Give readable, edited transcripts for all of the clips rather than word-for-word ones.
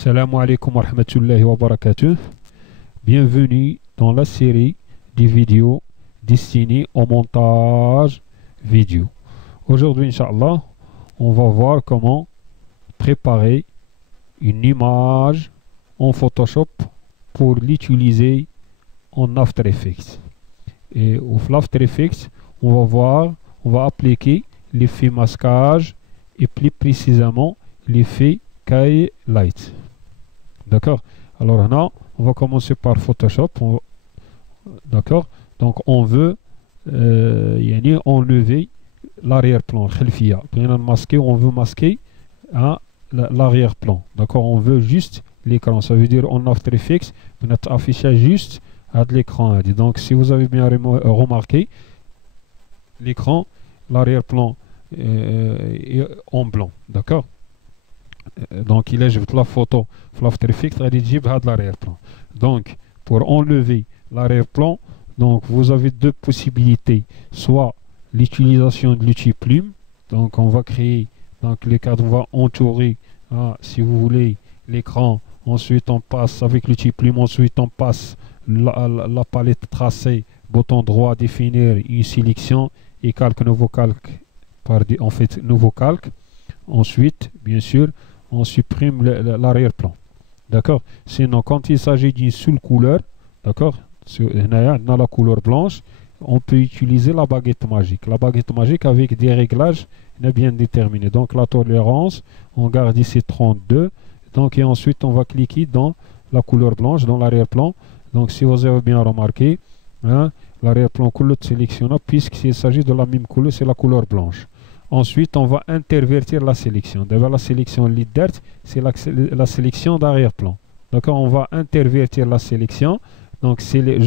Salam alaikum wa rahmatullahi wa barakatuh. Bienvenue dans la série des vidéos destinées au montage vidéo. Aujourd'hui, Inch'Allah, on va voir comment préparer une image en Photoshop pour l'utiliser en After Effects. Et au After Effects, on va appliquer l'effet masquage et plus précisément l'effet Key Light. D'accord. Alors là, on va commencer par Photoshop. D'accord. Donc on veut enlever l'arrière-plan. On veut masquer l'arrière-plan. D'accord. On veut juste l'écran. Ça veut dire en After Effects, notre affichage juste à l'écran. Donc si vous avez bien remarqué, l'écran, l'arrière-plan est en blanc. D'accord. Donc il ajoute la photo After Effects à l'arrière-plan. Donc pour enlever l'arrière-plan, donc vous avez deux possibilités, soit l'utilisation de l'outil plume. Donc on va créer, donc les cadres, on va entourer si vous voulez l'écran, ensuite on passe avec l'outil plume, ensuite on passe la palette tracée, bouton droit, définir une sélection et calque, nouveau calque, nouveau calque. Ensuite bien sûr on supprime l'arrière-plan. D'accord. Sinon, quand il s'agit d'une seule couleur, d'accord, dans la couleur blanche, on peut utiliser la baguette magique. La baguette magique avec des réglages bien déterminés. Donc la tolérance, on garde ici 32. Donc et ensuite on va cliquer dans la couleur blanche, dans l'arrière-plan. Donc si vous avez bien remarqué, l'arrière-plan couleur sélectionnable, puisqu'il s'agit de la même couleur, c'est la couleur blanche. Ensuite, on va intervertir la sélection. D'abord, la sélection leader, c'est la sélection d'arrière-plan. D'accord, on va intervertir la sélection. Donc,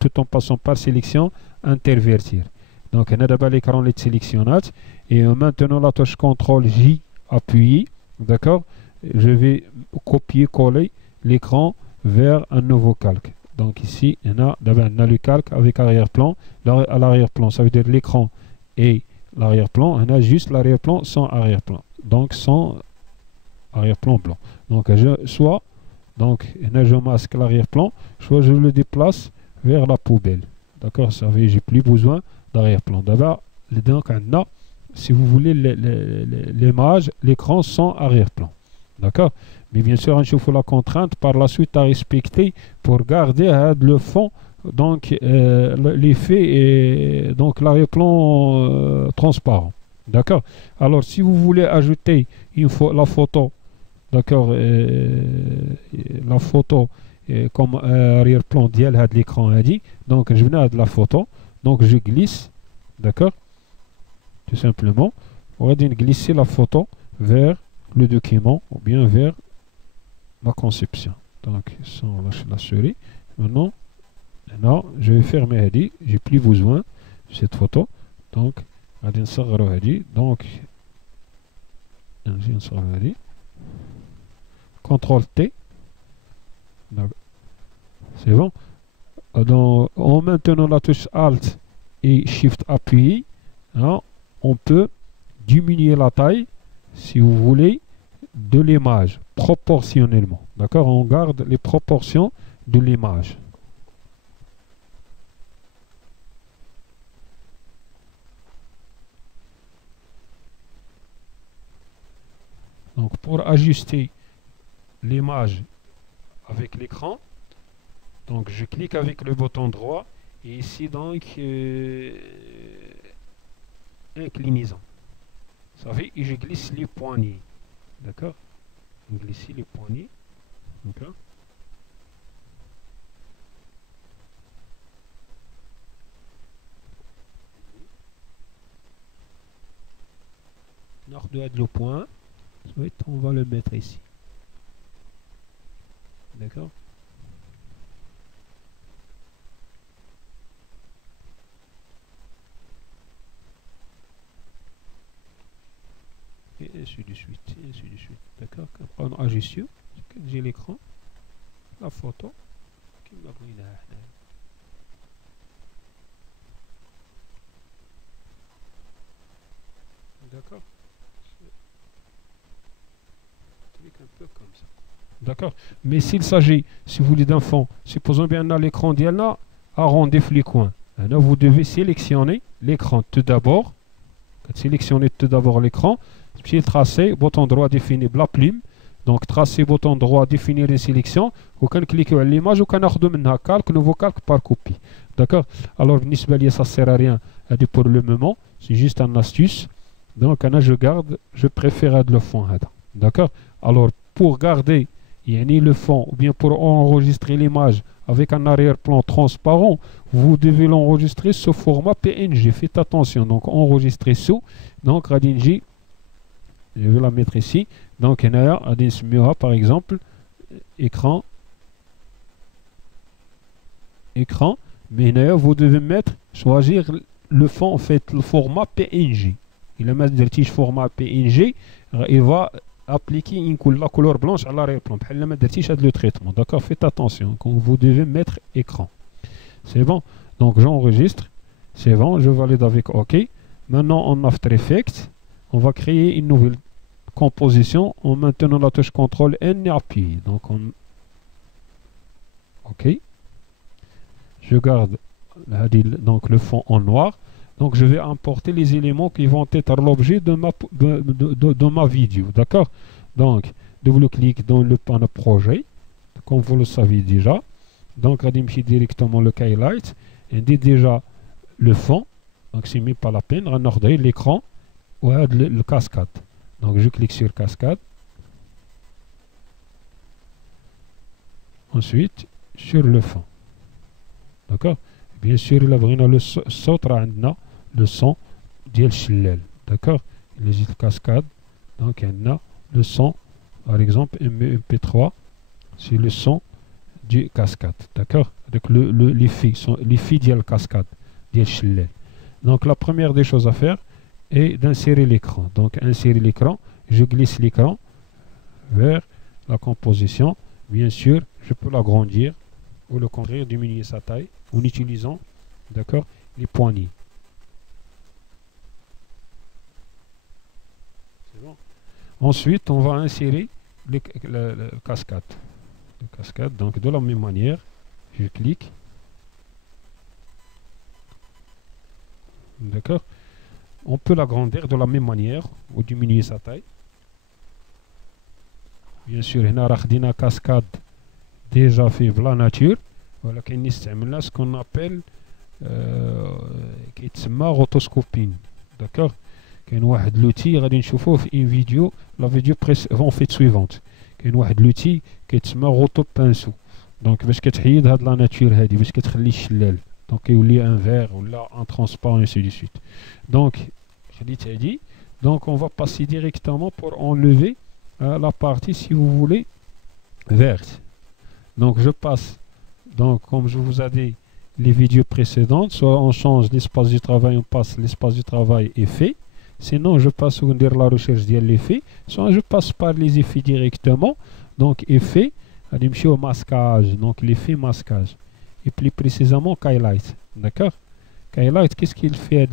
tout en passant par sélection, intervertir. Donc, on a d'abord l'écran sélectionné. Et maintenant, la touche CTRL J appuyée. D'accord, je vais copier-coller l'écran vers un nouveau calque. Donc, ici, on a le calque avec arrière-plan. À l'arrière-plan, ça veut dire l'écran et l'arrière-plan, on a juste l'arrière-plan sans arrière-plan, donc sans arrière-plan blanc. Donc je masque l'arrière-plan, soit je le déplace vers la poubelle. D'accord, ça veut dire j'ai plus besoin d'arrière-plan. D'abord, donc on a, si vous voulez, l'image, l'écran sans arrière-plan. D'accord, mais bien sûr, il faut la contrainte par la suite à respecter pour garder le fond. Donc l'effet est donc l'arrière-plan transparent. D'accord. Alors si vous voulez ajouter la photo, d'accord, la photo comme arrière-plan de l'écran a dit, donc je viens de la photo, donc je glisse, d'accord, tout simplement, on va dire glisser la photo vers le document ou bien vers la conception. Donc sans lâcher la souris, maintenant je vais fermer Hadi, j'ai plus besoin de cette photo. Donc, donc CTRL T. C'est bon. En maintenant la touche Alt et Shift appuyé, on peut diminuer la taille, si vous voulez, de l'image proportionnellement. D'accord, on garde les proportions de l'image. Donc pour ajuster l'image avec l'écran, donc je clique avec le bouton droit et ici donc inclinaison. Ça fait et je glisse les poignées. D'accord, je glisse les poignées. D'accord. Nord de le point. On va le mettre ici. D'accord. Et ainsi de suite. Et ainsi de suite. D'accord. On ajuste. J'ai l'écran. La photo. D'accord. Un peu comme ça. D'accord. Mais s'il s'agit, si vous voulez, d'un fond, supposons bien à l'écran d'Yalna, arrondif les coins. Alors vous devez sélectionner l'écran tout d'abord. Sélectionnez tout d'abord l'écran. Puis tracer, bouton droit définir la plume. Donc tracer, bouton droit définir une sélection. Vous pouvez cliquer sur l'image ou vous calque, nouveau calque par copie. D'accord. Alors, ça ne sert à rien pour le moment. C'est juste une astuce. Donc, je garde, je préfère le fond. D'accord. Alors, pour garder le fond ou bien pour enregistrer l'image avec un arrière-plan transparent, vous devez l'enregistrer sous format PNG. Faites attention. Donc, enregistrer sous. Donc, je vais la mettre ici. Donc, par exemple, écran. Mais vous devez choisir le fond, en fait, le format PNG. Il a mis le format PNG, il va appliquer la couleur blanche à l'arrière-plan. Il a mis le traitement. D'accord, faites attention. Vous devez mettre écran. C'est bon. Donc j'enregistre. C'est bon, je valide avec OK. Maintenant, en After Effects, on va créer une nouvelle composition en maintenant la touche CTRL N et appui. Donc, OK. Je garde donc le fond en noir. Donc je vais importer les éléments qui vont être l'objet de ma vidéo. D'accord. Donc double-clic dans le panneau projet, comme vous le savez déjà. Donc je vais directement le highlight. Et déjà le fond. Donc c'est mis pas la peine. On a l'écran ou le cascade. Donc je clique sur cascade. Ensuite sur le fond. D'accord. Bien sûr, il y a le son ديال الشلال. D'accord. Les cascades. Donc il y a le son, par exemple MP3, c'est le son du cascade. D'accord. Donc l'effet ديال cascade ديال الشلال. Donc la première des choses à faire est d'insérer l'écran. Donc insérer l'écran, je glisse l'écran vers la composition. Bien sûr, je peux l'agrandir ou le contraire, diminuer sa taille en utilisant, d'accord, les poignées. C'est bon. Ensuite, on va insérer le cascade. Le cascade, donc de la même manière, je clique. D'accord. On peut l'agrandir de la même manière ou diminuer sa taille. Bien sûr, on a une cascade déjà fait de la nature. Voilà, ce qu'on appelle rotoscoping. D'accord. Il y a un outil, غادي نشوفوه في une vidéo, la vidéo en fait suivante. Il y a un outil qui s'appelle rotopinceau. Donc باش كتحيد هاد la nature هادي باش كتخلي الشلال. Donc يولي un vert ou là un transparent et ainsi de suite. Donc خديت هادي. Donc on va passer directement pour enlever la partie, si vous voulez, verte. Donc je passe, donc comme je vous ai dit les vidéos précédentes, soit on change l'espace du travail, on passe l'espace du travail effet, sinon je passe sur la recherche de l'effet, soit je passe par les effets directement, donc effet, au masquage, donc l'effet masquage, et plus précisément highlight, d'accord. Highlight, qu'est-ce qu'il fait?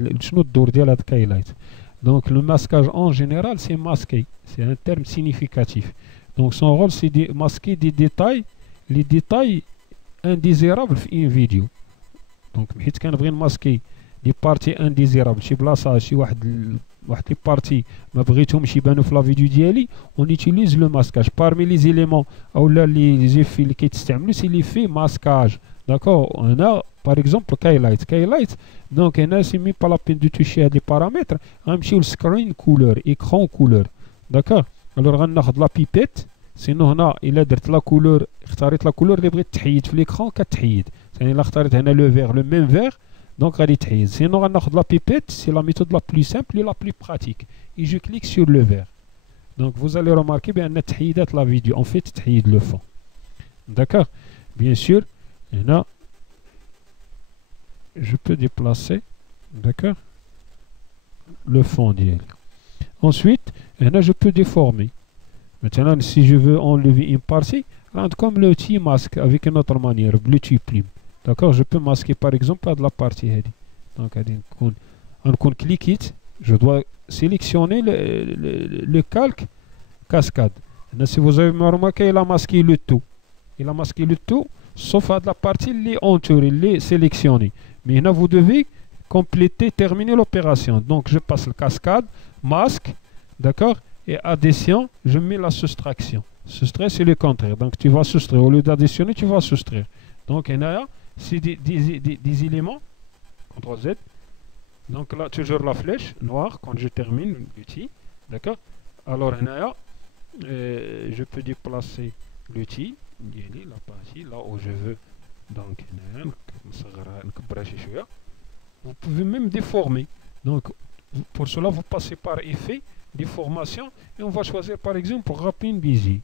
Highlight. Donc le masquage en général c'est masquer, c'est un terme significatif. Donc son rôle c'est de masquer des détails, les détails indésirables dans une vidéo. Donc حيت كنبغي masquer les parties indésirables شي بلاصه شي واحد les parties ما بغيتهمش يبانوا في la vidéo ديالي, on utilise le masquage. Parmi les éléments ou là les effets اللي كيتستعملوا c'est l'effet masquage. D'accord. On a par exemple highlight. Highlight, donc c'est mis pas la peine de toucher à des paramètres, on va le screen couleur, écran couleur. D'accord. Alors on a la pipette, sinon on a il a درت la couleur, اختاريت la couleur اللي بغيت تحيد في l'écran كتحيد. يعني لا اختاريت هنا le vert, le même vert, donc غادي تحيد. Sinon on a la pipette, c'est la méthode la plus simple et la plus pratique. Et je clique sur le vert. Donc vous allez remarquer bien تحيدات la vidéo, en fait تحيد le fond. D'accord. Bien sûr, il y en a, je peux déplacer, d'accord, le fond d'hier. Ensuite, je peux déformer. Maintenant, si je veux enlever une partie, comme le petit masque avec une autre manière, Bluetooth plume. D'accord, je peux masquer par exemple de la partie. Donc, on clique, je dois sélectionner le calque cascade. Si vous avez remarqué, il a masqué le tout. Il a masqué le tout, sauf à la partie les entourée, les sélectionnée. Mais là, vous devez compléter, terminer l'opération. Donc, je passe le cascade, masque, d'accord, et addition, je mets la soustraction. Soustraire, c'est le contraire. Donc, tu vas soustraire. Au lieu d'additionner, tu vas soustraire. Donc, là, c'est des éléments. CTRL Z. Donc, là, toujours la flèche noire quand je termine l'outil. D'accord. Alors, là, je peux déplacer l'outil. La partie là où je veux. Donc, vous pouvez même déformer. Donc, pour cela, vous passez par effet, déformation, et on va choisir par exemple Rapin Busy.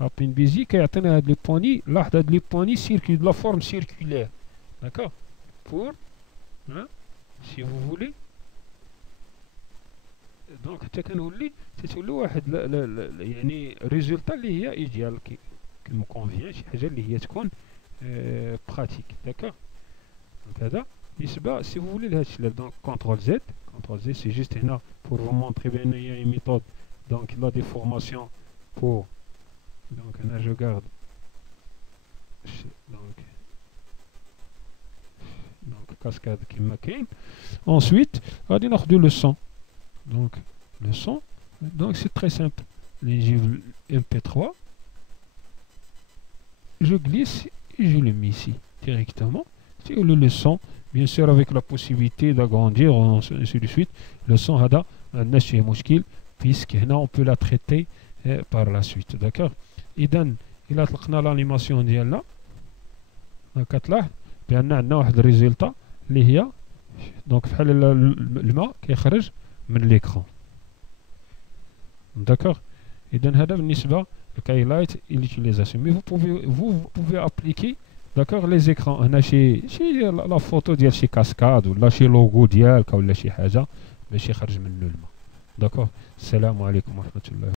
Rapin Busy qui a les poignées, là, les poignées de la forme circulaire. D'accord. Pour, hein, si vous voulez. Donc, c'est le résultat idéal qui me convient, pratique. D'accord. Donc, si vous voulez, donc CTRL Z, c'est juste là pour vous montrer bien il y a une méthode. Donc la déformation pour. Donc là je garde. Donc cascade qui m'accueille. Ensuite, on va dire le son. Donc le son. Donc c'est très simple. Les MP3. Je glisse et je le mets ici directement. C'est le son. Bien sûr, avec la possibilité d'agrandir, ainsi de suite, le son hada, puisque là, on peut la traiter par la suite. D'accord. Et donc, il a l'animation ديالنا. Donc là, بأن عندنا واحد الريزلتا اللي هي donc بحال الماء كيخرج من l'écran. D'accord. Et donc هذا بالنسبة للكايلايت et l'utilisation. Mais vous pouvez appliquer. D'accord, les écrans, on a chez la photo ديال شي كاسكاد ولا شي لوغو ديالك ولا شي حاجه باش يخرج منه الماء. D'accord. السلام عليكم ورحمه الله.